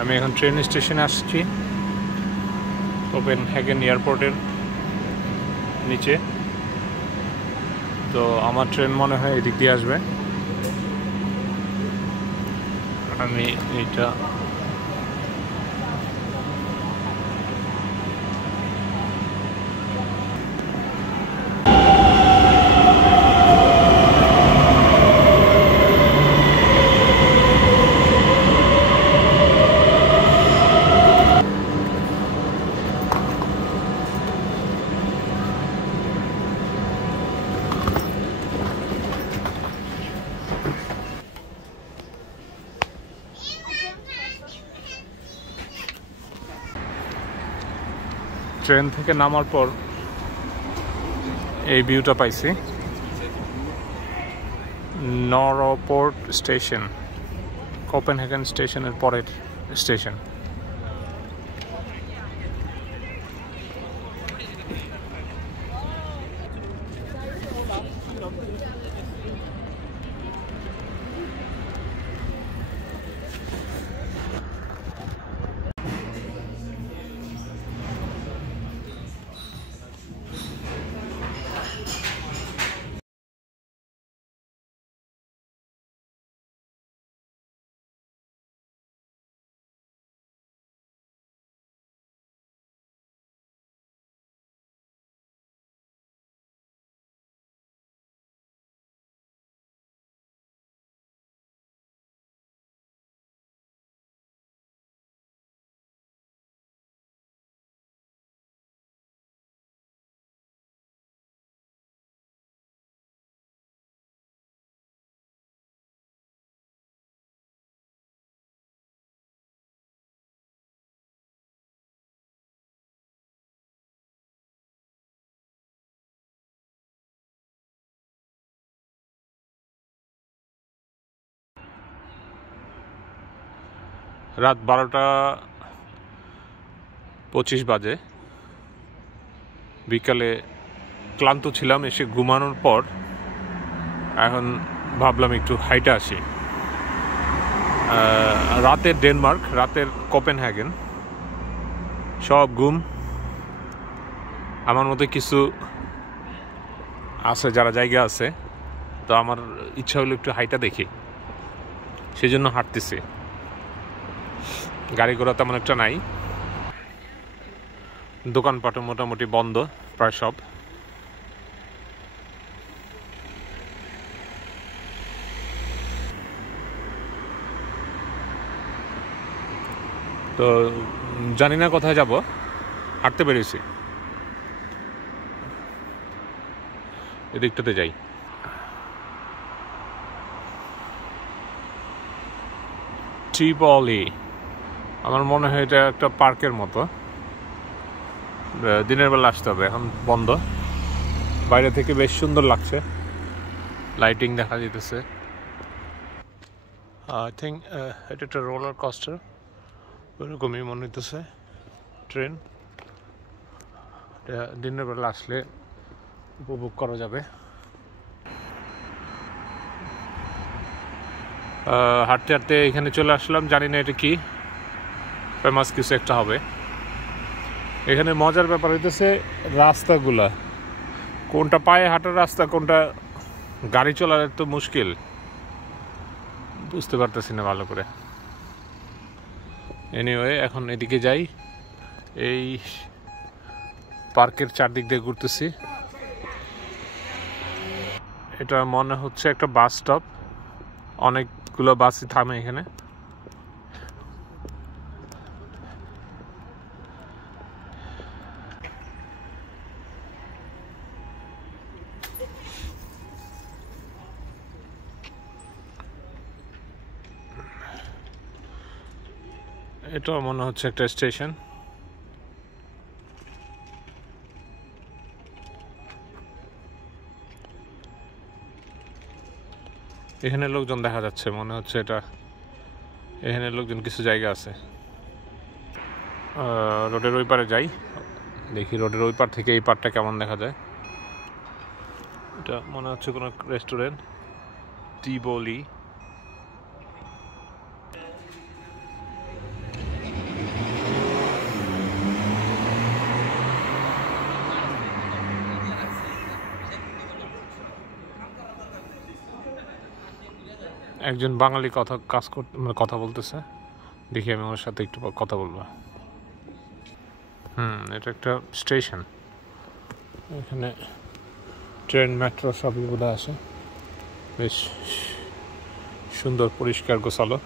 আমি এখন ট্রেন স্টেশনে আসছি কোপেনহেগেন এয়ারপোর্টের নিচে। তো আমার ট্রেন মনে হয় এদিক দিয়ে আসবে। আমি এটা ট্রেন থেকে নামার পর এই ভিউটা পাইছি, নরপোর্ট স্টেশন, কোপেনহেগেন স্টেশনের পরের স্টেশন। রাত 12:25 বাজে। বিকালে ক্লান্ত ছিলাম, এসে ঘুমানোর পর এখন ভাবলাম একটু হাইটে আসি। রাতের ডেনমার্ক, রাতের কোপেনহেগেন, সব ঘুম। আমার মতো কিছু আছে যারা জায়গা আছে, তো আমার ইচ্ছা হলো একটু হাইটা দেখি, সেজন্য হাঁটতেছি। গাড়ি ঘোড়া তেমন একটা নাই, দোকানপাটও মোটামুটি বন্ধ প্রায় সব। তো জানি না কোথায় যাব, হাঁটতে বেরিয়েছি, এদিকটাতে যাই। টিপলি, আমার মনে হয় এটা একটা পার্কের মতো। দিনের বেলা আসতে হবে, এখন বন্ধ। বাইরে থেকে বেশ সুন্দর লাগছে, লাইটিং দেখা যেতেছে। আই থিঙ্ক এটা একটা রোলার কোস্টার, ওরকমই মনে হইতেছে ট্রেন। দিনের বেলা আসলে উপভোগ করা যাবে। হাঁটতে হাঁটতে এখানে চলে আসলাম, জানি না এটা কি, ফেমাস কিছু একটা হবে। এখানে মজার ব্যাপার হইতেছে রাস্তাগুলা, কোনটা পায়ে হাঁটার রাস্তা, কোনটা গাড়ি চলার তো মুশকিল, বুঝতে পারতেছি না ভালো করে। এনিওয়ে, এখন এদিকে যাই। এই পার্কের চারদিক দিয়ে ঘুরতেছি। এটা মনে হচ্ছে একটা বাস স্টপ, অনেকগুলো বাসই থামে এখানে। এটা মনে হচ্ছে একটা স্টেশন। এখানে লোকজন দেখা যাচ্ছে, মনে হচ্ছে এটা এখানে লোকজন কিছু জায়গা আছে। রোডের ওই পারে যাই, দেখি রোডের ওই পার থেকে এই পারটা কেমন দেখা যায়। এটা মনে হচ্ছে কোনো রেস্টুরেন্ট, টিপলি। একজন বাঙালি কাজ করতে মানে কথা বলতেছে, দেখি আমি ওর সাথে একটু কথা বলবো। এটা একটা স্টেশন, এখানে ট্রেন মেট্রো সবই বোধ আছে, বেশ সুন্দর পরিষ্কার গোছালো।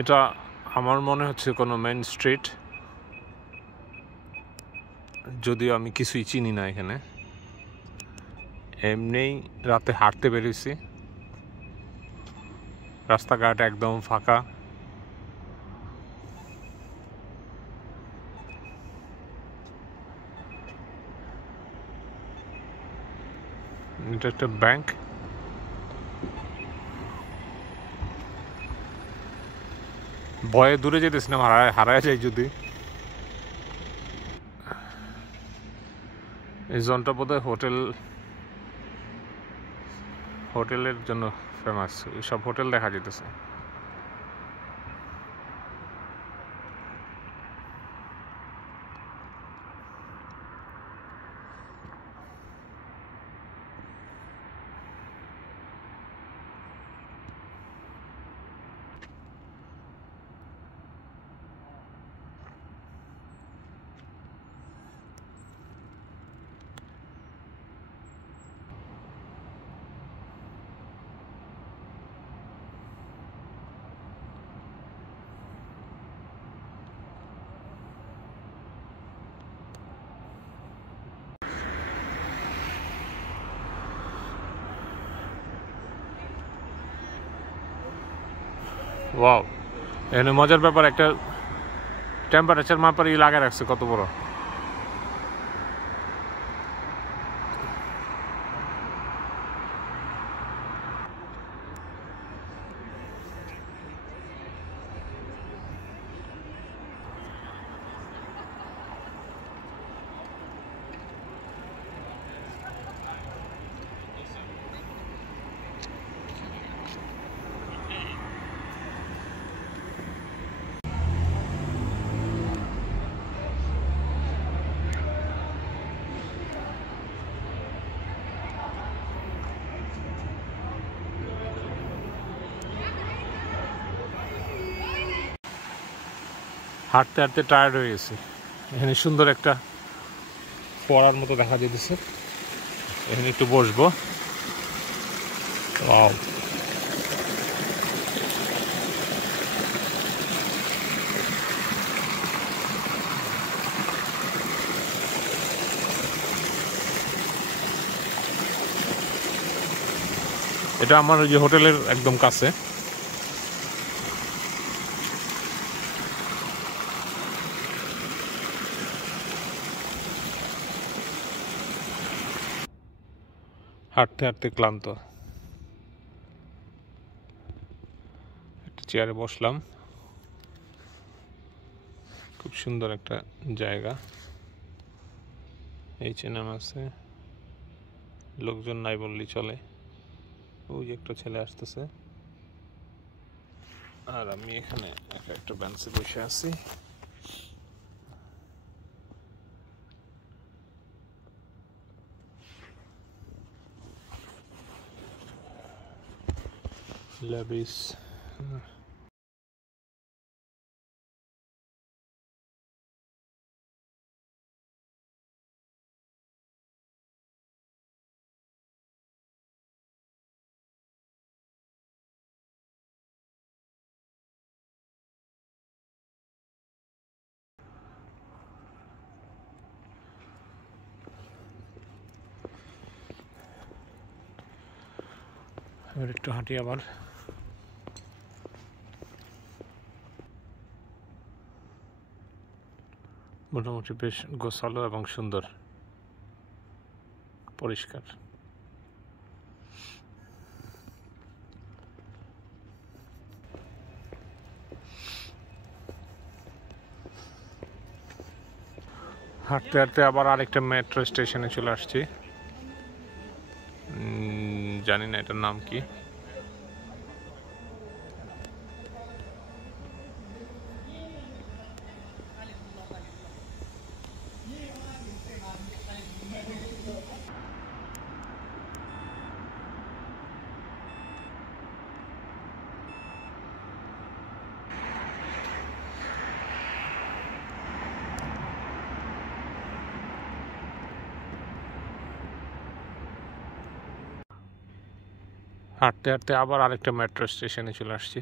এটা আমার মনে হচ্ছে কোনো মেইন স্ট্রিট, যদিও আমি কিছুই চিনি না। এখানে এমনিই রাতে হাঁটতে বেরিয়েছি, রাস্তাঘাট একদম ফাঁকা। এটা একটা ব্যাংক, ভয়ে দূরে যেতেছিলাম, হারায় যাই যদি। এই জোনটা বোধহয় হোটেলের জন্য ফেমাস, সব হোটেল দেখা যেতেছে। ওয়াও, এখানে মজার ব্যাপার, একটা টেম্পারেচার মাপার লাগিয়ে রাখছে, কত বড়। হাঁটতে হাঁটতে টায়ার্ড হয়ে গেছি। এখানে সুন্দর একটা ফোয়ারার মতো দেখা যেতেছে, এখানে একটু বসবো। ওয়াও, এটা আমার ওই যে হোটেলের একদম কাছে। হাঁটতে হাঁটতে ক্লান্ত, একটা চেয়ারে বসলাম। খুব সুন্দর একটা জায়গা, H&M আছে, লোকজন নাই বললেই চলে। ওই যে একটা ছেলে আসতেছে, আর আমি এখানে একটা বেঞ্চে বসে আছি। লেবিস এবার একটু হাঁটি আবার। মোটামুটি বেশ গোছালো এবং সুন্দর, পরিষ্কার। হাঁটতে হাঁটতে আবার আরেকটা মেট্রো স্টেশনে চলে আসছি। জানি না এটার নাম কি। হাঁটতে হাঁটতে আবার আরেকটা মেট্রো স্টেশনে চলে আসছি।